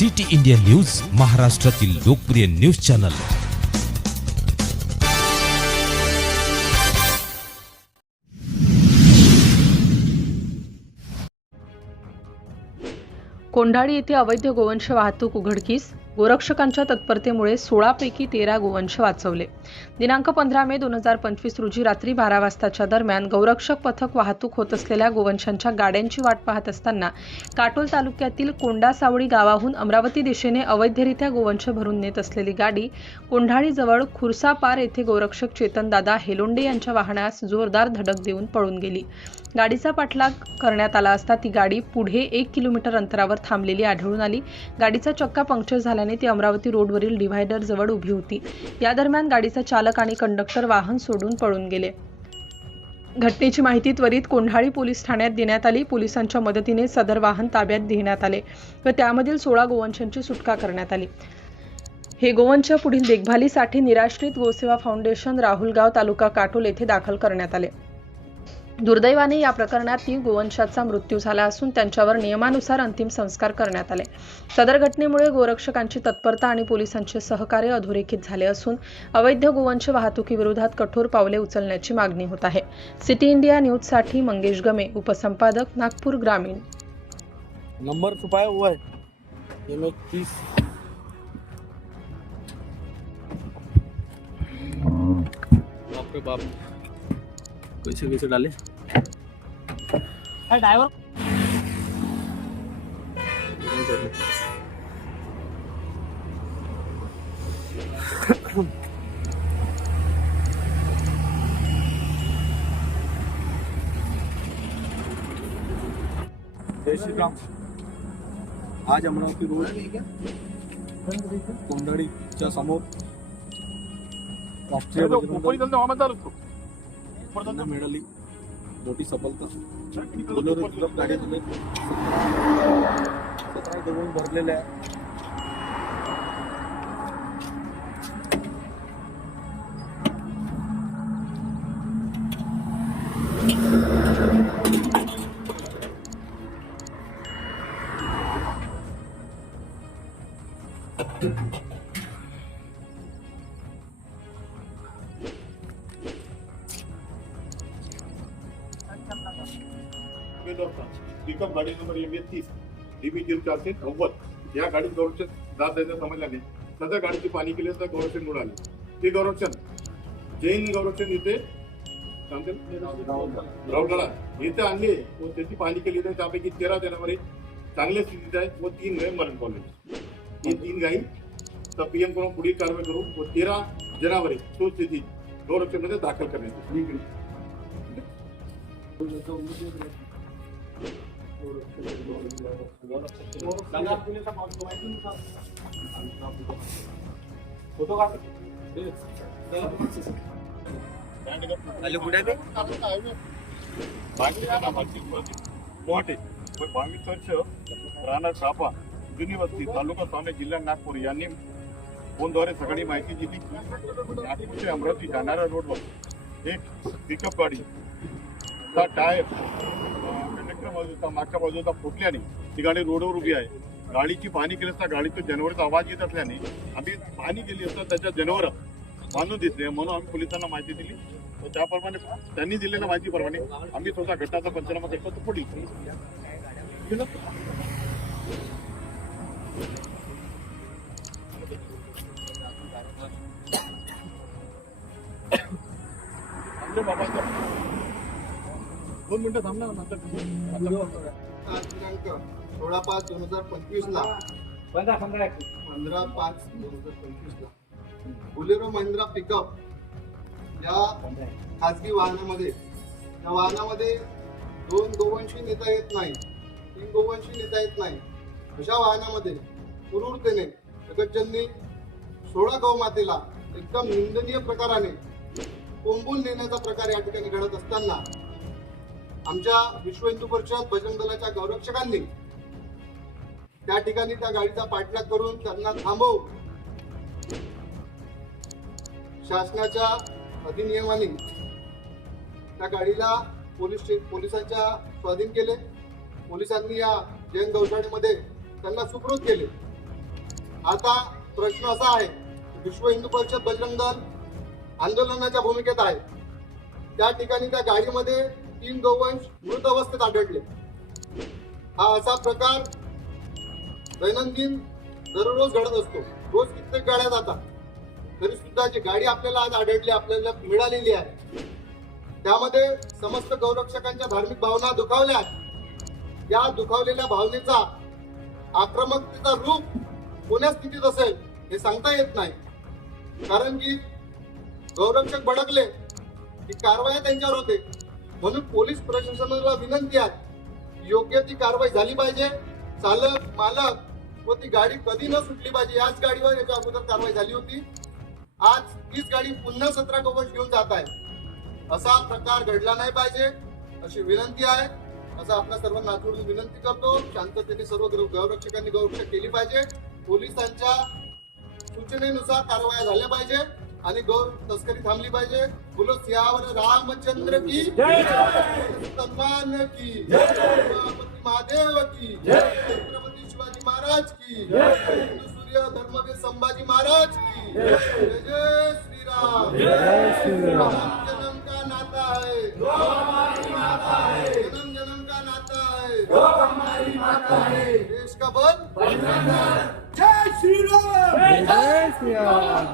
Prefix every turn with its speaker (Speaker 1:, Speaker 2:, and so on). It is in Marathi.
Speaker 1: सिटी इंडिया न्यूज महाराष्ट्रातील लोकप्रिय न्यूज चॅनल.
Speaker 2: कोंढाळी येथे अवैध गोवंश वाहतूक उघडकीस गोरक्षकांच्या तत्परतेमुळे सोळापैकी तेरा गोवंश वाचवले. दिनांक पंधरा मे दोन हजार पंचवीस रोजी रात्री बारा वाजताच्या दरम्यान गौरक्षक पथक वाहतूक होत असलेल्या गोवंशांच्या गाड्यांची वाट पाहत असताना काटोल तालुक्यातील कोंडासावळी गावाहून अमरावती दिशेने अवैधरित्या गोवंश भरून नेत असलेली गाडी कोंढाळीजवळ खुर्सापार येथे गोरक्षक चेतनदादा हेलोंडे यांच्या वाहनास जोरदार धडक देऊन पळून गेली. गाडीचा पाठलाग करण्यात आला असता ती गाडी पुढे एक किलोमीटर अंतरावर थांबलेली आढळून आली. गाडीचा चक्का पंक्चर झाल्याने ती अमरावती रोडवरील डिव्हायडर जवळ उभी होती. या दरम्यान गाडीचा चालक आणि कंडक्टर वाहन सोडून पळून गेले. घटनेची माहिती त्वरित कोंढाळी पोलीस ठाण्यात देण्यात आली. पोलिसांच्या मदतीने सदर वाहन ताब्यात घेण्यात आले व त्यामधील सोळा गोवंशांची सुटका करण्यात आली. हे गोवंश पुढील देखभालीसाठी निराश्रित गोसेवा फाउंडेशन राहुलगाव तालुका काटोल येथे दाखल करण्यात आले. दुर्दैवाने या प्रकरणात तीन गोवंशाचा मृत्यू झाला असून त्यांच्यावर नियमानुसार अंतिम संस्कार करण्यात आले. सदर घटनेमुळे गोरक्षकांची तत्परता आणि पोलिसांचे सहकार्य अधोरेखित झाले असून अवैध गोवंश वाहतुकीविरोधात कठोर पावले उचलण्याची मागणी होत आहे. सिटी इंडिया न्यूजसाठी मंगेश गमे उपसंपादक नागपूर ग्रामीण.
Speaker 3: नंबर बाप. कैसे कैसे डाले. ड्राइवर जय श्री राम। आज अमरावती रोड कोंढाळीच्या समोर राष्ट्रीय मिळाली मोठी सफलता. बोलेरो पिकअप गाडीमध्ये सतरा जवळून भरलेल्या आहे.
Speaker 4: पिकअप गाडी नंबर एम एस तीस डीबी झिरो चारशे नव्वद. या गाडीत गौरक्षण जात जायचं समजल्याने सध्या गाडीची पाणी केली तर गौरक्षण मिळाले ते गौरक्षण जैन गौरक्षण इथे राऊगडा इथे आणले व त्याची पाणी केली तर त्यापैकी तेरा जनावरे चांगल्या स्थितीत आहेत व तीन गाय मरण पावले हे तीन गायी तर पीएम करून पुढील कारवाई करू व तेरा जनावरे स्थिती गौरक्षणमध्ये दाखल करण्यात हॅलो येतील. मोठे बावीस वर्ष राणा सापा जुनी वस्ती तालुका सामने जिल्हा नागपूर यांनी फोनद्वारे सकाळी माहिती दिली की नागपूर अमरावती जाणाऱ्या रोडवर एक पिकअप गाडी चा टायर बाजूचा मागच्या बाजूचा फुटल्याने ती गाडी रोडवर उभी आहे. गाडीची पाहणी केली असता गाडीतून जनावरचा आवाज येत असल्याने आम्ही पाहणी केली असता त्याच्या जनावर बांधून दिसले म्हणून आम्ही पोलिसांना माहिती दिली. त्याप्रमाणे त्यांनी दिलेल्या माहितीप्रमाणे आम्ही स्वतः घटनाचा पंचनामा केला तो पुढील. बाबांचा दोन मिनिटं थांब ना नंतर
Speaker 5: आज दिनांक सोळा पाच दोन हजार पंचवीस ला पंधरा पाच दोन हजार पंचवीस ला बुलेरो महिंद्रा पिकअप या खाजगी वाहनामध्ये. या वाहनामध्ये दोन गोवंशी नेता येत नाही तीन गोवंशी नेता येत नाही. अशा वाहनामध्ये क्रूरतेने जगज्जननी सोळा गौमातेला एकदम निंदनीय प्रकाराने कोंबून नेण्याचा प्रकार या ठिकाणी घडत असताना आमच्या विश्व हिंदू परिषद बजरंग दलाच्या गौरक्षकांनी त्या ठिकाणी त्या गाडीचा पाठलाग करून त्यांना थांबवून शासनाच्या अधिनियमाने त्या गाडीला पोलीस पोलिसांच्या स्वाधीन केले. पोलिसांनी या जैन गौशाळेमध्ये त्यांना सुखरूप केले. आता प्रश्न असा आहे विश्व हिंदू परिषद बजरंग दल आंदोलनाच्या भूमिकेत आहे. त्या ठिकाणी त्या गाडीमध्ये तीन गोवंश मृत अवस्थेत आढळले. हा असा प्रकार दैनंदिन दररोज घडत असतो. रोज कित्येक गाड्या जातात. तरी सुद्धा जी गाडी आपल्याला आज आढळली आपल्याला मिळालेली आहे. त्यामध्ये समस्त गौरक्षकांच्या धार्मिक भावना दुखावल्या. या दुखावलेल्या भावनेचा आक्रमकतेचा रूप कोण्या स्थितीत असेल हे सांगता येत नाही. कारण की गौरक्षक भडकले की कारवाया त्यांच्यावर होते. म्हणून पोलीस प्रशासनाला विनंती आहे. योग्य ती कारवाई झाली पाहिजे. चालक मालक व ती गाडी कधी न सुटली पाहिजे याच गाडीवर याच्या अगोदर कारवाई झाली होती. आज तीच गाडी पुन्हा सतरा कवच घेऊन जात आहे. असा प्रकार घडला नाही पाहिजे अशी विनंती आहे. असं आपल्या सर्वांना आठवडून विनंती करतो. शांततेने सर्व गौरक्षकांनी गौरक्षक केली पाहिजे. पोलिसांच्या सूचनेनुसार कारवाया झाल्या पाहिजे. आणि गौर तस्करी थांबली पाहिजे. बोलो सियावर रामचंद्र की हनुमान की. महादेव की. छत्रपती शिवाजी महाराज की. सूर्य धर्मवीर संभाजी महाराज की. जय जय. श्रीराम. जन्म जन्म का नाता है. जन्म जन्म का नाता है. देश का बल
Speaker 3: जय श्रीराम. जय श्रीराम.